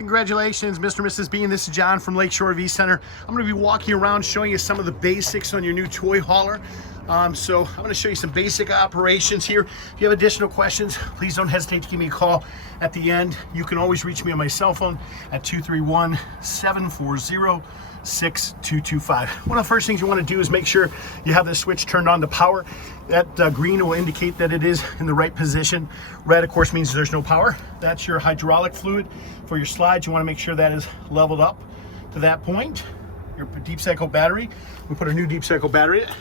Congratulations, Mr. and Mrs. B, and this is John from Lakeshore RV Center. I'm going to be walking around showing you some of the basics on your new toy hauler. So I'm going to show you some basic operations here. If you have additional questions, please don't hesitate to give me a call at the end. You can always reach me on my cell phone at 231-740-6225. One of the first things you want to do is make sure you have the switch turned on to power. That green will indicate that it is in the right position. Red, of course, means there's no power. That's your hydraulic fluid for your slides. You want to make sure that is leveled up to that point. Your deep cycle battery, we put a new deep cycle battery in it.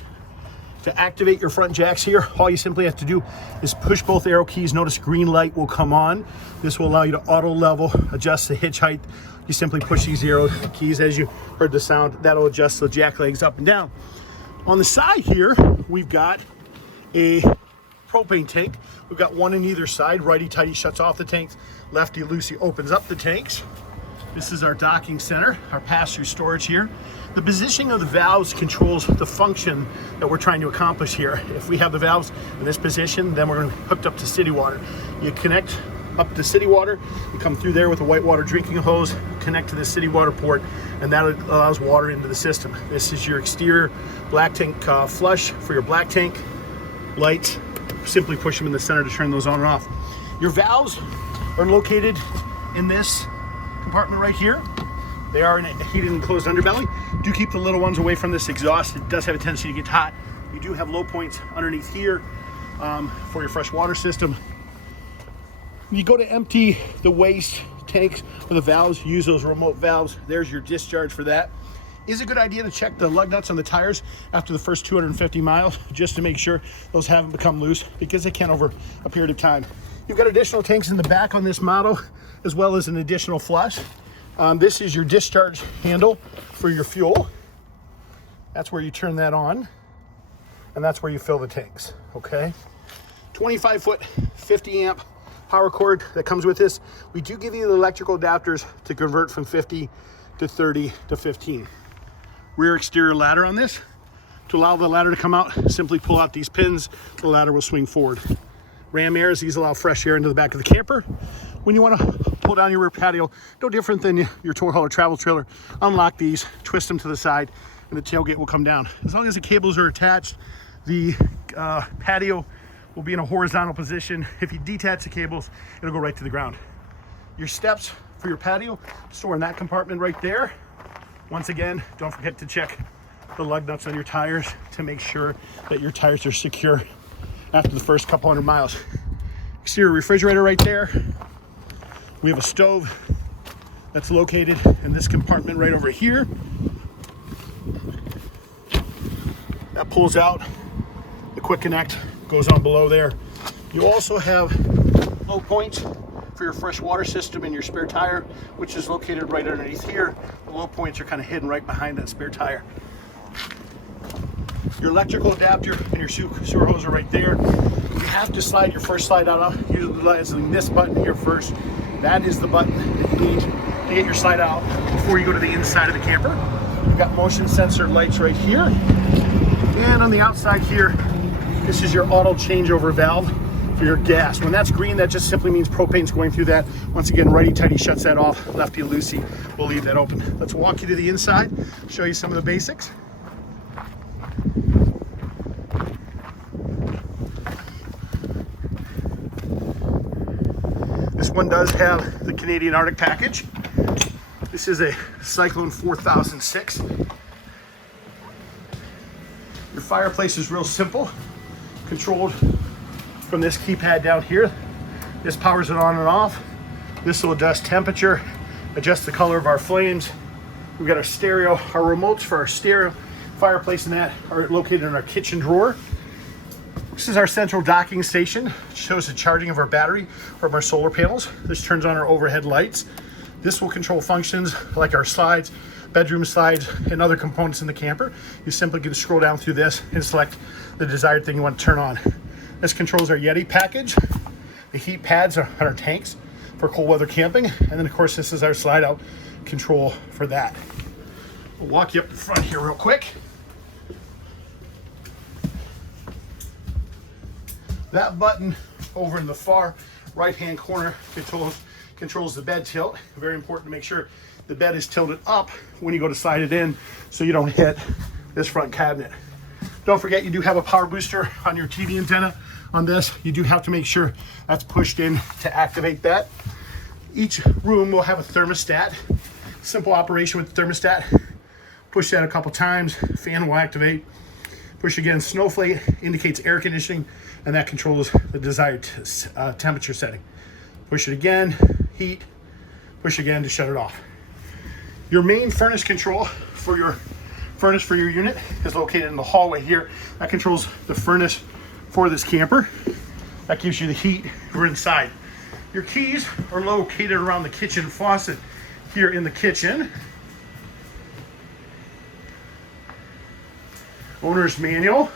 To activate your front jacks here, all you simply have to do is push both arrow keys. Notice green light will come on. This will allow you to auto level, adjust the hitch height. You simply push these arrow keys. As you heard the sound, that'll adjust the jack legs up and down. On the side here, we've got a propane tank. We've got one in either side. Righty-tighty shuts off the tanks. Lefty-loosey opens up the tanks. This is our docking center, our pass-through storage here. The positioning of the valves controls the function that we're trying to accomplish here. If we have the valves in this position, then we're hooked up to city water. You connect up to city water, you come through there with a white water drinking hose, connect to the city water port, and that allows water into the system. This is your exterior black tank flush for your black tank lights. Simply push them in the center to turn those on and off. Your valves are located in this compartment right here. They are in a heated and closed underbelly. Do keep the little ones away from this exhaust. It does have a tendency to get hot. You do have low points underneath here for your fresh water system. You go to empty the waste tanks or the valves, use those remote valves. There's your discharge for that. Is a good idea to check the lug nuts on the tires after the first 250 miles just to make sure those haven't become loose, because they can over a period of time. You've got additional tanks in the back on this model, as well as an additional flush. This is your discharge handle for your fuel. That's where you turn that on, and that's where you fill the tanks, okay? 25-foot, 50-amp power cord that comes with this. We do give you the electrical adapters to convert from 50 to 30 to 15. Rear exterior ladder on this. To allow the ladder to come out, simply pull out these pins. The ladder will swing forward. Ram airs, these allow fresh air into the back of the camper. When you want to pull down your rear patio, no different than your tow hauler travel trailer, unlock these, twist them to the side, and the tailgate will come down. As long as the cables are attached, the patio will be in a horizontal position. If you detach the cables, it'll go right to the ground. Your steps for your patio store in that compartment right there. Once again, don't forget to check the lug nuts on your tires to make sure that your tires are secure after the first couple hundred miles. Exterior refrigerator right there. We have a stove that's located in this compartment right over here. That pulls out. The quick connect goes on below there. You also have low points for your fresh water system in your spare tire, which is located right underneath here. The low points are kind of hidden right behind that spare tire. Your electrical adapter and your sewer hose are right there. You have to slide your first slide out, utilizing this button here first. That is the button that you need to get your slide out before you go to the inside of the camper. You've got motion sensor lights right here. And on the outside here, this is your auto changeover valve for your gas. When that's green, that just simply means propane's going through that. Once again, righty-tighty shuts that off. Lefty-loosey will leave that open. Let's walk you to the inside, show you some of the basics. This one does have the Canadian Arctic package. This is a Cyclone 4006. Your fireplace is real simple, controlled from this keypad down here. This powers it on and off. This will adjust temperature, adjust the color of our flames. We've got our stereo, our remotes for our stereo, fireplace, and that are located in our kitchen drawer. This is our central docking station. It shows the charging of our battery from our solar panels. This turns on our overhead lights. This will control functions like our slides, bedroom slides, and other components in the camper. You simply can scroll down through this and select the desired thing you want to turn on. This controls our Yeti package, the heat pads on our tanks for cold weather camping, and then of course this is our slide out control for that. We'll walk you up the front here real quick. That button over in the far right hand corner controls controls the bed tilt. Very important to make sure the bed is tilted up when you go to slide it in so you don't hit this front cabinet. Don't forget, you do have a power booster on your TV antenna on this. You do have to make sure that's pushed in to activate that. Each room will have a thermostat. Simple operation with the thermostat. Push that a couple times, fan will activate. Push again, snowflake indicates air conditioning, and that controls the desired temperature setting. Push it again, heat. Push again to shut it off. Your main furnace control for your furnace for your unit is located in the hallway here. That controls the furnace for this camper. That gives you the heat for inside. Your keys are located around the kitchen faucet here in the kitchen. Owner's manual.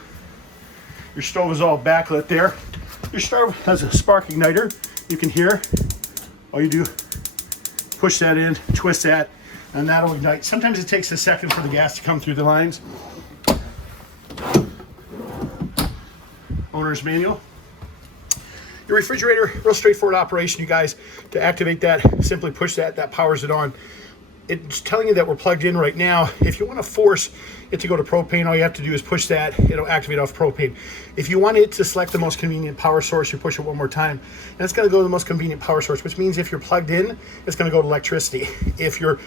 Your stove is all backlit there. Your stove has a spark igniter. You can hear. All you do, push that in, twist that, and that'll ignite. Sometimes it takes a second for the gas to come through the lines. Owner's manual. Your refrigerator, real straightforward operation, you guys. To activate that, simply push that, that powers it on. It's telling you that we're plugged in right now. If you want to force it to go to propane, all you have to do is push that. It'll activate off propane. If you want it to select the most convenient power source, you push it one more time, and it's going to go to the most convenient power source, which means if you're plugged in, it's going to go to electricity. If your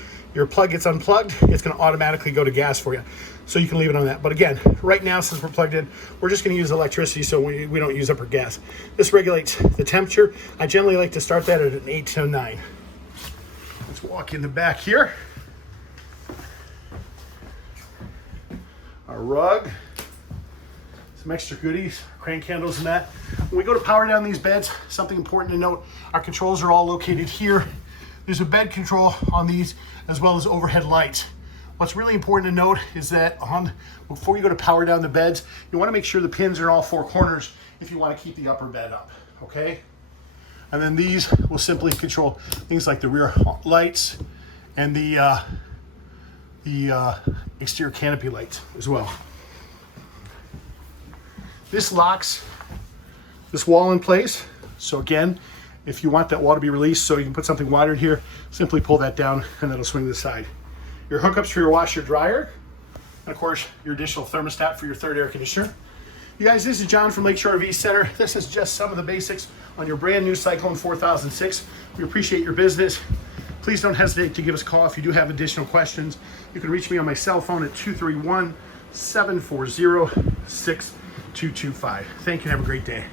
plug gets unplugged, it's going to automatically go to gas for you. So you can leave it on that. But again, right now, since we're plugged in, we're just going to use electricity so we don't use up our gas. This regulates the temperature. I generally like to start that at an 8 to 9. Let's walk in the back here. Our rug, some extra goodies, crank handles and that. When we go to power down these beds, something important to note, our controls are all located here. There's a bed control on these as well as overhead lights. What's really important to note is that before you go to power down the beds, you want to make sure the pins are in all four corners if you want to keep the upper bed up, okay? And then these will simply control things like the rear lights and the exterior canopy lights as well. This locks this wall in place. So again, if you want that wall to be released so you can put something wider in here, simply pull that down and that'll swing to the side. Your hookups for your washer dryer, and of course your additional thermostat for your third air conditioner. You guys, this is John from Lakeshore RV Center. This is just some of the basics on your brand new Cyclone 4006. We appreciate your business. Please don't hesitate to give us a call if you do have additional questions. You can reach me on my cell phone at 231-740-6225. Thank you and have a great day.